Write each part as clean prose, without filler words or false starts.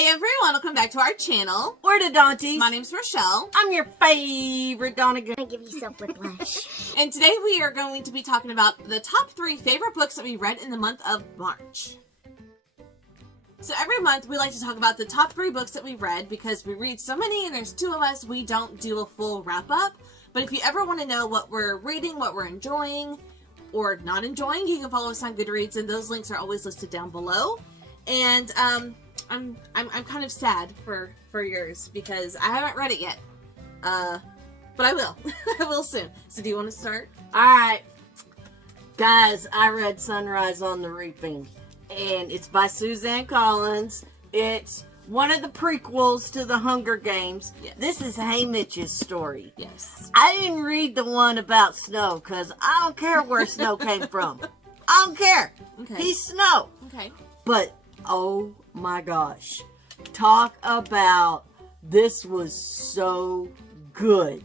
Hi everyone, welcome back to our channel. We're the Dawnties. My name's Rochelle. I'm your favorite Donegan. I give yourself whiplash. And today we are going to be talking about the top 3 favorite books that we read in the month of March. So every month we like to talk about the top 3 books that we read because we read so many and there's 2 of us, we don't do a full wrap up. But if you ever want to know what we're reading, what we're enjoying, or not enjoying, you can follow us on Goodreads and those links are always listed down below. And I'm kind of sad for yours because I haven't read it yet. But I will. I will soon. So do you want to start? Alright. Guys, I read Sunrise on the Reaping. And it's by Suzanne Collins. It's one of the prequels to the Hunger Games. Yes. This is Haymitch's story. Yes. I didn't read the one about Snow because I don't care where Snow came from. I don't care. Okay. He's Snow. Okay. But, oh my gosh. Talk about, this was so good.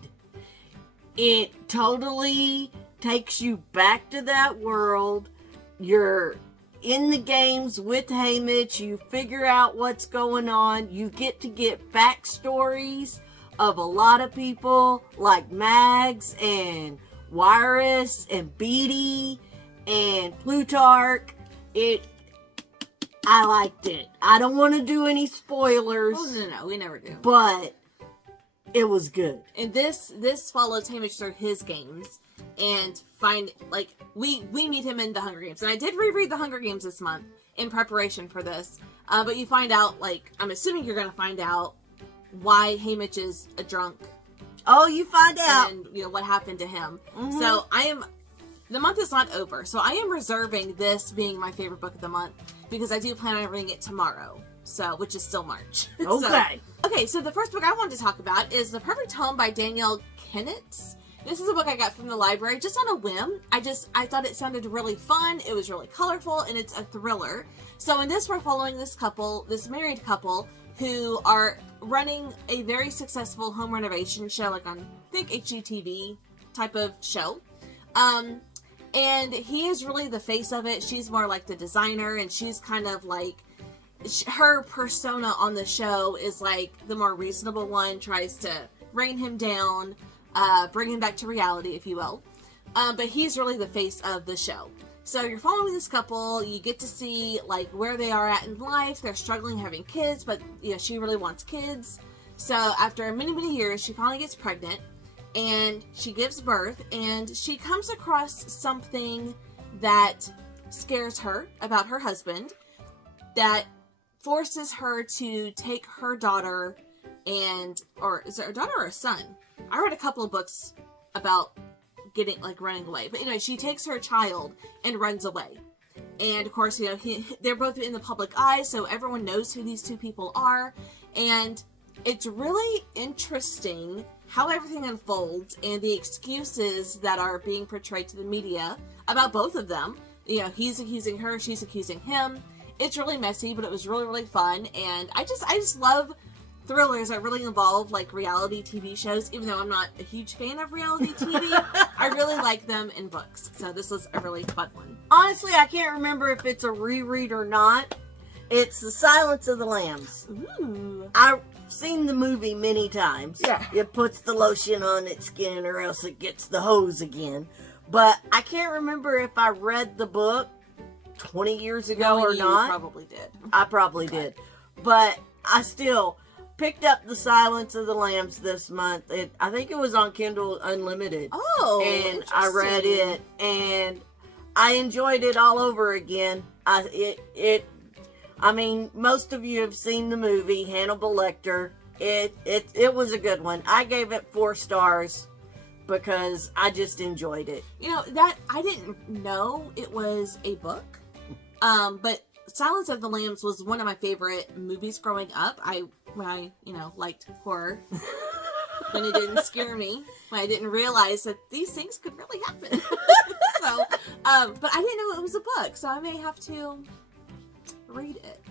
It totally takes you back to that world. You're in the games with Haymitch. You figure out what's going on. You get to get backstories of a lot of people like Mags and Wirus and Beatty and Plutarch. I liked it. I don't want to do any spoilers. Oh, no, we never do. But it was good. And this follows Haymitch through his games and we meet him in the Hunger Games. And I did reread the Hunger Games this month in preparation for this. But you find out, I'm assuming you're going to find out why Haymitch is a drunk. Oh, you find out. And, what happened to him. Mm-hmm. So the month is not over. So I am reserving this being my favorite book of the month because I do plan on reading it tomorrow. So, which is still March. Okay. So the first book I wanted to talk about is The Perfect Home by Danielle Kennitz. This is a book I got from the library just on a whim. I thought it sounded really fun. It was really colorful and it's a thriller. So in this, we're following this married couple who are running a very successful home renovation show, on, I think, HGTV type of show. And he is really the face of it. She's more like the designer, and she's kind of her persona on the show is the more reasonable one, tries to rein him down, bring him back to reality, if you will. But he's really the face of the show. So you're following this couple, you get to see where they are at in life. They're struggling having kids, but she really wants kids. So after many, many years, she finally gets pregnant and she gives birth, and she comes across something that scares her about her husband that forces her to take her daughter or is it a daughter or a son? I read a couple of books about getting running away, but anyway, she takes her child and runs away. And of course, they're both in the public eye, so everyone knows who these two people are, and it's really interesting how everything unfolds and the excuses that are being portrayed to the media about both of them. He's accusing her, she's accusing him. It's really messy, but it was really, really fun. And I just love thrillers that really involve reality TV shows. Even though I'm not a huge fan of reality TV, I really like them in books. So this was a really fun one. Honestly, I can't remember if it's a reread or not. It's The Silence of the Lambs. Ooh. I've seen the movie many times. Yeah. It puts the lotion on its skin or else it gets the hose again. But I can't remember if I read the book 20 years ago or not. Probably did. I probably did. But I still picked up The Silence of the Lambs this month. I think it was on Kindle Unlimited. Oh, and I read it and I enjoyed it all over again. Most of you have seen the movie Hannibal Lecter. It was a good one. I gave it 4 stars because I just enjoyed it. That I didn't know it was a book. But Silence of the Lambs was one of my favorite movies growing up. When I liked horror. When it didn't scare me. When I didn't realize that these things could really happen. So, but I didn't know it was a book, so I may have to read it.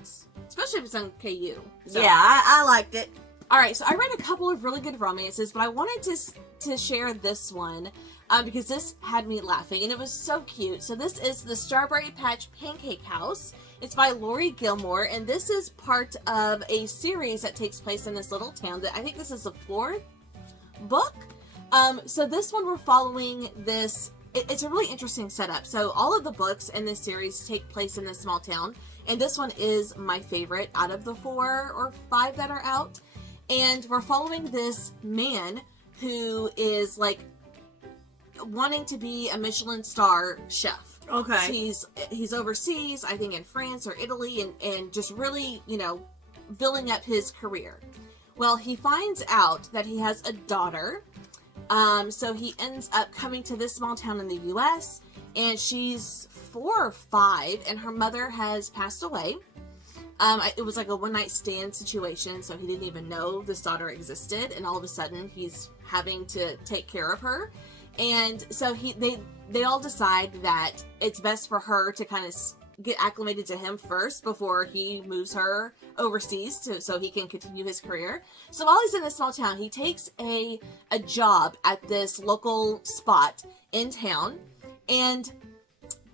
Especially if it's on KU. So. Yeah, I liked it. All right, so I read a couple of really good romances, but I wanted to share this one because this had me laughing, and it was so cute. So this is The Strawberry Patch Pancake House. It's by Lori Gilmore, and this is part of a series that takes place in this little town. That I think this is the fourth book. So this one we're following this. It's a really interesting setup. So all of the books in this series take place in this small town, and this one is my favorite out of the 4 or 5 that are out. And we're following this man who is like wanting to be a Michelin star chef. Okay. He's overseas, I think in France or Italy, and just really, building up his career. Well, he finds out that he has a daughter. So he ends up coming to this small town in the US, and she's 4 or 5, and her mother has passed away. It was like a one-night stand situation, so he didn't even know this daughter existed, and all of a sudden he's having to take care of her. And so they all decide that it's best for her to kind of get acclimated to him first before he moves her overseas so he can continue his career. So while he's in this small town, he takes a job at this local spot in town, and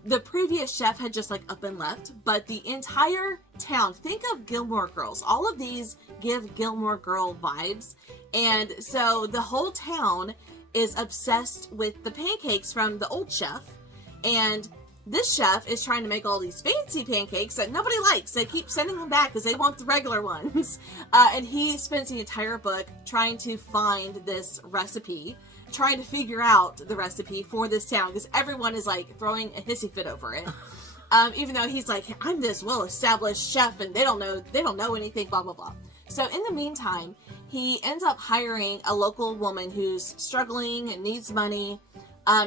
the previous chef had just like up and left, but the entire town, think of Gilmore Girls. All of these give Gilmore Girl vibes. And so the whole town is obsessed with the pancakes from the old chef. And this chef is trying to make all these fancy pancakes that nobody likes. They keep sending them back because they want the regular ones. And he spends the entire book trying to find this recipe, trying to figure out the recipe for this town, because everyone is like throwing a hissy fit over it. Even though he's like, I'm this well-established chef and they don't know anything, blah, blah, blah. So in the meantime, he ends up hiring a local woman who's struggling and needs money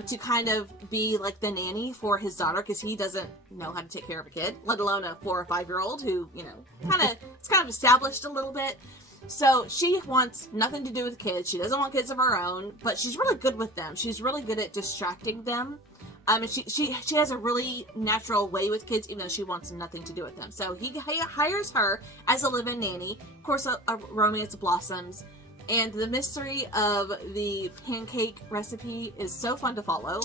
to kind of be like the nanny for his daughter, because he doesn't know how to take care of a kid, let alone a 4 or 5-year-old who, it's kind of established a little bit. So she wants nothing to do with kids. She doesn't want kids of her own, but she's really good with them. She's really good at distracting them. And she has a really natural way with kids, even though she wants nothing to do with them. So he hires her as a live-in nanny. Of course, a romance blossoms. And the mystery of the pancake recipe is so fun to follow,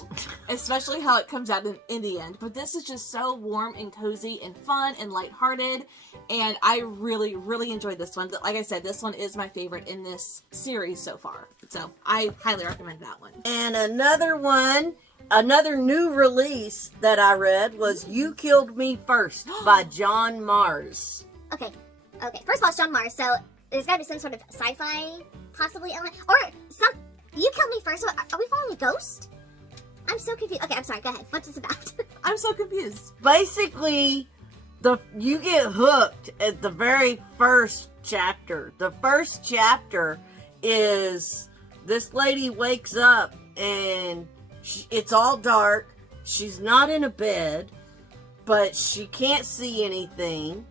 especially how it comes out in the end. But this is just so warm and cozy and fun and lighthearted. And I really, really enjoyed this one. Like I said, this one is my favorite in this series so far. So I highly recommend that one. And another new release that I read was You Killed Me First by John Mars. Okay. First of all, it's John Mars, so there's got to be some sort of sci-fi, possibly element, or some. You Killed Me First. Are we following a ghost? I'm so confused. Okay, I'm sorry. Go ahead. What's this about? I'm so confused. Basically, you get hooked at the very first chapter. The first chapter is this lady wakes up and it's all dark. She's not in a bed, but she can't see anything.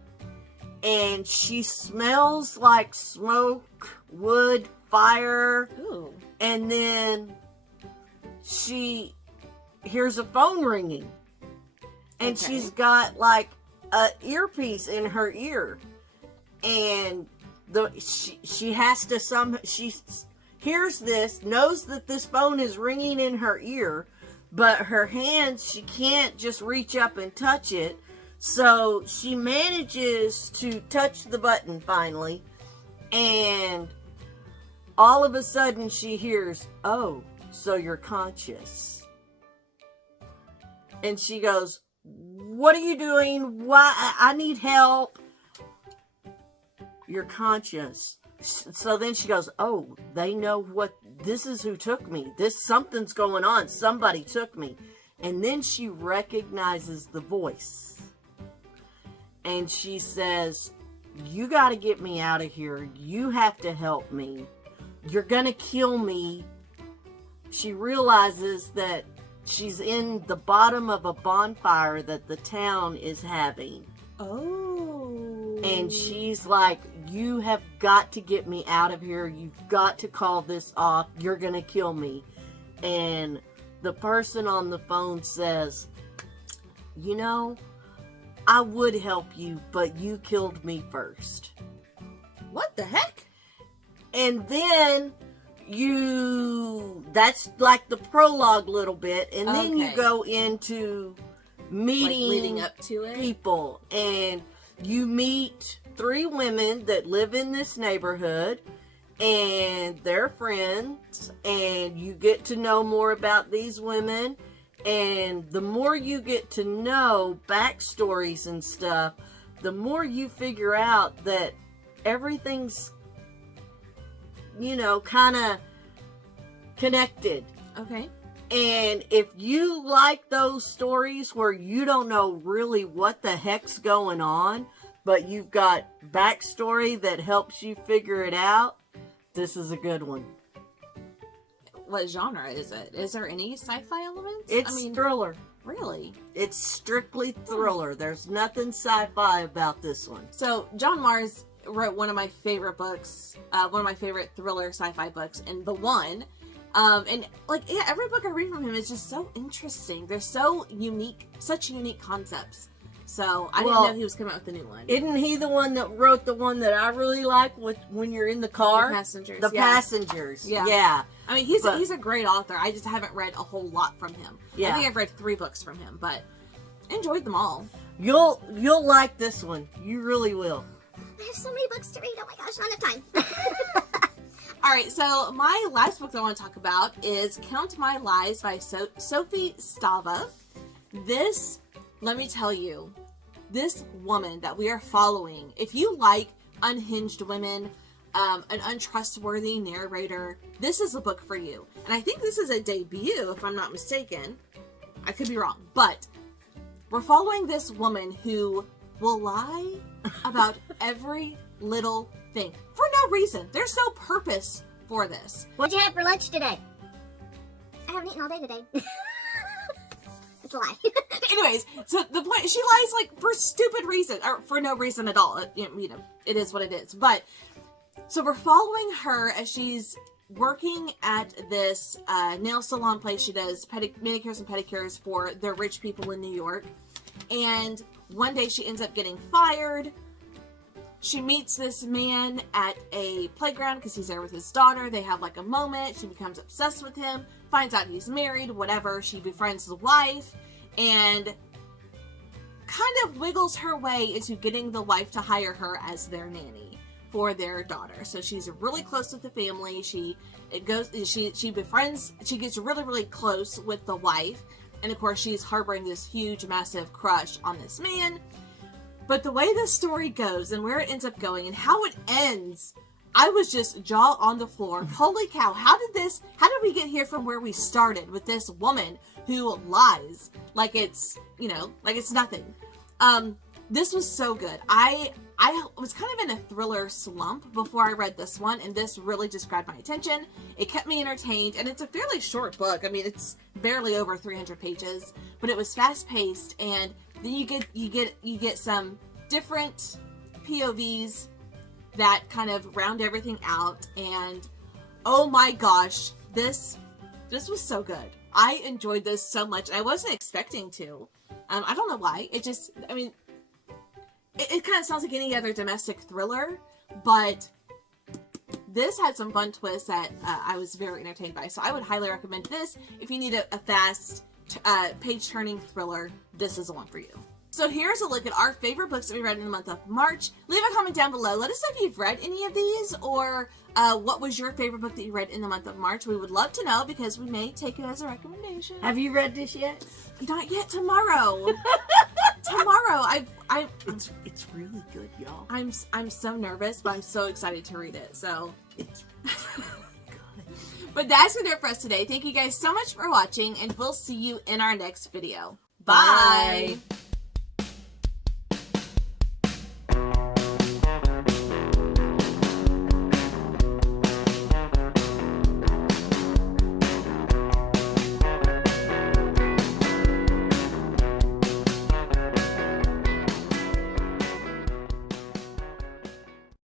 And she smells like smoke, wood, fire. Ooh. And then she hears a phone ringing. And she's got like a earpiece in her ear. And she has to she hears this, knows that this phone is ringing in her ear, but her hands, she can't just reach up and touch it. So she manages to touch the button finally, and all of a sudden she hears, "Oh, so you're conscious." And she goes, "What are you doing? Why? I need help." "You're conscious." So then she goes, "Oh, they know this is who took me. Something's going on. Somebody took me." And then she recognizes the voice. And she says, "You got to get me out of here. You have to help me. You're going to kill me." She realizes that she's in the bottom of a bonfire that the town is having. Oh. And she's like, "You have got to get me out of here. You've got to call this off. You're going to kill me." And the person on the phone says, "I would help you, but you killed me first." What the heck? And then that's like the prologue little bit, and then you Okay. go into meeting Like leading up to it. people, and you meet 3 women that live in this neighborhood, and they're friends, and you get to know more about these women, and the more you get to know backstories and stuff, the more you figure out that everything's, kind of connected. Okay. And if you like those stories where you don't know really what the heck's going on, but you've got backstory that helps you figure it out, this is a good one. What genre is it? Is there any sci-fi elements? It's thriller. Really? It's strictly thriller. There's nothing sci-fi about this one. So John Mars wrote one of my favorite books, one of my favorite thriller sci-fi books, and The One. And every book I read from him is just so interesting. They're so unique, such unique concepts. So I didn't know he was coming out with a new one. Isn't he the one that wrote the one that I really like with when you're in the car? The Passengers. The yeah. Passengers. Yeah. Yeah. I mean, he's a great author. I just haven't read a whole lot from him. Yeah. I think I've read 3 books from him, but enjoyed them all. You'll like this one. You really will. I have so many books to read. Oh my gosh, not enough time. All right, so my last book that I want to talk about is Count My Lies by Sophie Stava. This, let me tell you, this woman that we are following, if you like unhinged women, an untrustworthy narrator, this is a book for you. And I think this is a debut, if I'm not mistaken. I could be wrong, but we're following this woman who will lie about every little thing for no reason. There's no purpose for this. What'd you have for lunch today? I haven't eaten all day today. It's a lie. Anyways, so the point, she lies like for stupid reason, or for no reason at all. It is what it is. But, so we're following her as she's working at this nail salon place. She does manicures and pedicures for the rich people in New York. And one day she ends up getting fired. She meets this man at a playground because he's there with his daughter. They have like a moment. She becomes obsessed with him, finds out he's married, whatever. She befriends the wife and kind of wiggles her way into getting the wife to hire her as their nanny for their daughter. So she's really close with the family. She befriends, she gets really, really close with the wife. And of course, she's harboring this huge, massive crush on this man. But the way the story goes and where it ends up going and how it ends, I was just jaw on the floor. Holy cow, how did we get here from where we started with this woman who lies like it's nothing. This was so good. I was kind of in a thriller slump before I read this one, and this really just grabbed my attention. It kept me entertained, and it's a fairly short book. I mean, it's barely over 300 pages, but it was fast paced, and then you get some different POVs that kind of round everything out, and oh my gosh, this was so good. I enjoyed this so much. I wasn't expecting to. I don't know why. It just, I mean, it kind of sounds like any other domestic thriller, but this had some fun twists that I was very entertained by. So I would highly recommend this. If you need a fast, page-turning thriller, this is the one for you. So here's a look at our favorite books that we read in the month of March. Leave a comment down below. Let us know if you've read any of these, or what was your favorite book that you read in the month of March. We would love to know, because we may take it as a recommendation. Have you read this yet? Not yet. Tomorrow. Tomorrow. It's really good, y'all. I'm so nervous, but I'm so excited to read it. So It's good. But that's gonna do it for us today. Thank you guys so much for watching, and we'll see you in our next video. Bye. Bye.